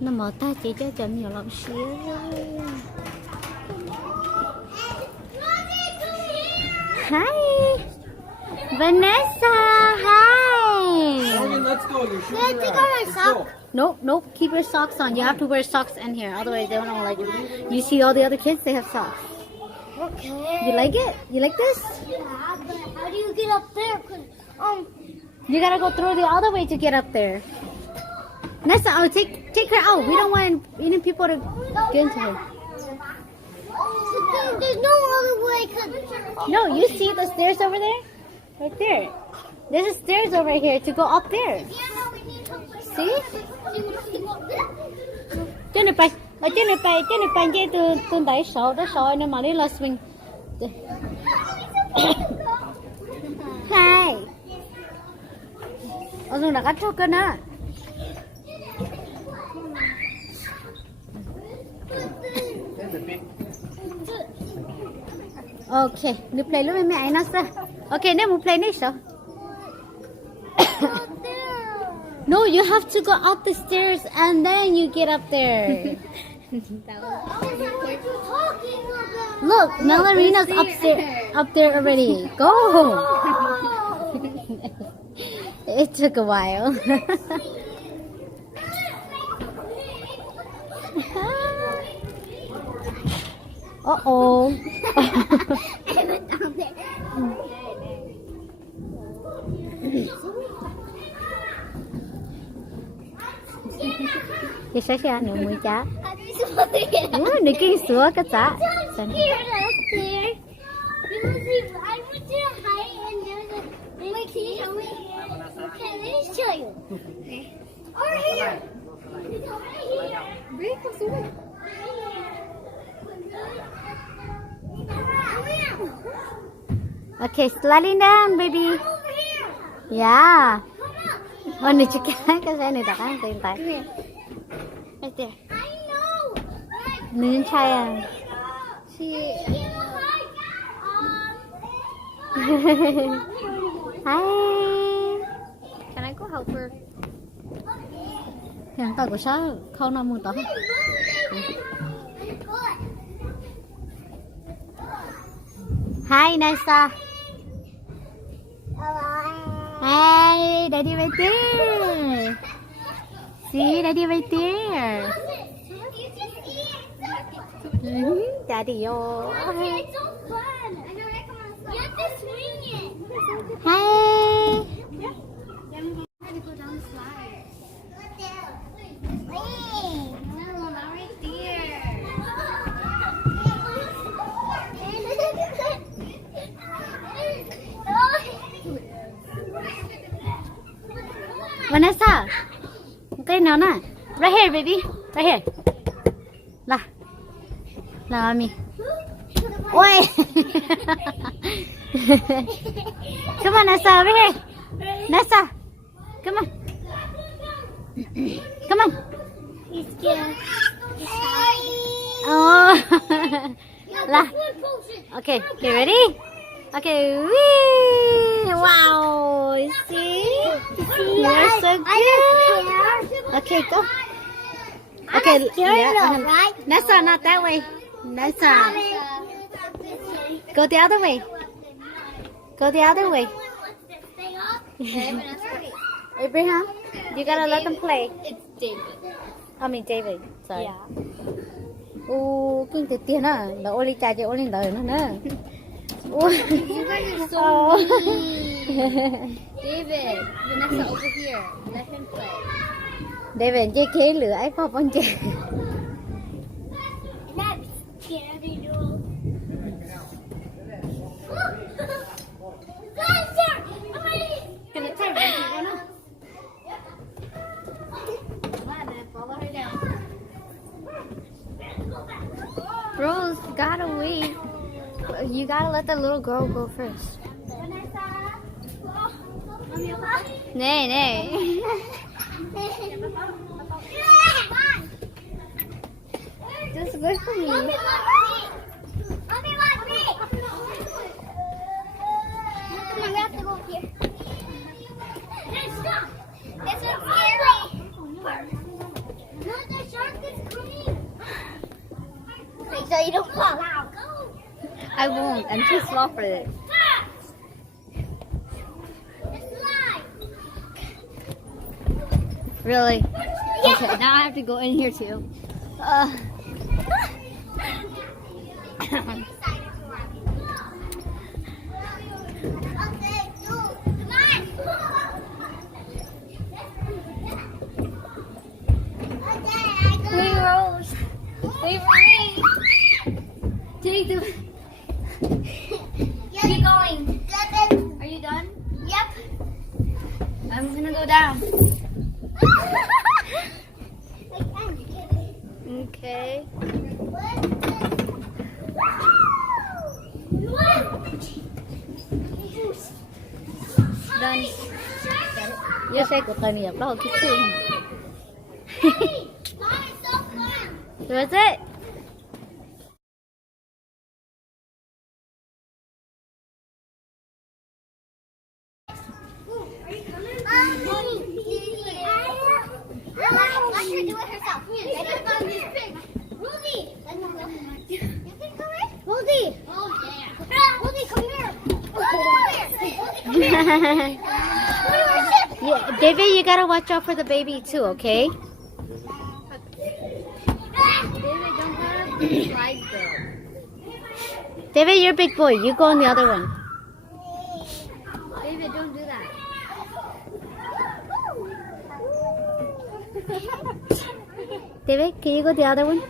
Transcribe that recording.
Nó mở tay chỉ cho chậm nhiều lòng xíu. Hi, Vanessa. Hi. Morgan, let's go. Your shoes Can I are take on. off my Let's sock? go. Nope, nope. Keep your socks on. You have to wear socks in here. Otherwise, they don't like. You see all the other kids? They have socks. Okay. You like it? You like this? Yeah, but how do you get up there? 'Cause, You gotta go through the other way to get up there. Nessa, oh, take her out. We don't want any people to get into her. there's no other way. 'Cause No, you see the stairs over there? Right there. There's a stairs over here to go up there. yeah, no, we need to. See? Trên này bay từ đáy sổ nên mà đi là swing. Hi. Ở dùng đã cắt cho cân á. Okay, you play with me, Nasa. Okay, now we play this. No, you have to go up the stairs and then you get up there. Look, Melorina's up there already. Go. It took a while. Uh-oh. Chị sẽ ra nụ mũi chá. Nữ kinh sữa cái chá. Okay, sliding down, baby. Yeah. Này chị cái xe này đặt á, tiền tại. Right there. Nữ trai à. Hi. Can I go help her? Hiện tại của sao không nào muốn tao. Hi, Nessa. Hey, Daddy right there. See, Daddy right there. Daddy, oh. Okay, it's so fun. I know, right? Come on, you have to swing it. Hey. Then we're going to go down the slide. Right there. Wait. No, not right there. Vanessa, cái nào nè? Right here, baby. Right here. Là mami. Ôi. Come on, Nessa, over here. Nessa, come on. Come on. He's scared. Oh. Là. Okay, you ready? Okay, wee! Wow, you see? You're so good. Okay, go. Okay, yeah. Right? Nessa, not that way. Nessa, go the other way. Go the other way. Abraham, you gotta let them play. It's David. I mean David. Sorry. Yeah. Ô, kinh tế tiền à? Là ô ly trà chị ô ly đời nữa nè. You guys are so mean. David, Vanessa over here. Let him play. David, chị kế lửa ấy có con chị. Not scared at all. Can it turn? Rose, gotta wait. You gotta let the little girl go first. Nay, nay. Just wait for me. Mommy, come on, we have to go here. Stop. This one's scary. so you don't fall out. I won't. I'm too small for this. Really? Okay, now I have to go in here too. Wait, Rose. Wait for me. Take the. Keep going. Are you done? Yep. I'm gonna go down. Okay. Done. Yes, I got plenty of dog too. That's it. Let her do it herself. Rosie! You can come in? Rosie! Oh, yeah. Rosie, come here. Rosie, come here. Yeah, David, you gotta watch out for the baby too, okay? David, don't have the slides though. David, you're a big boy. You go on the other one. David, don't do that. David, can you go the other one?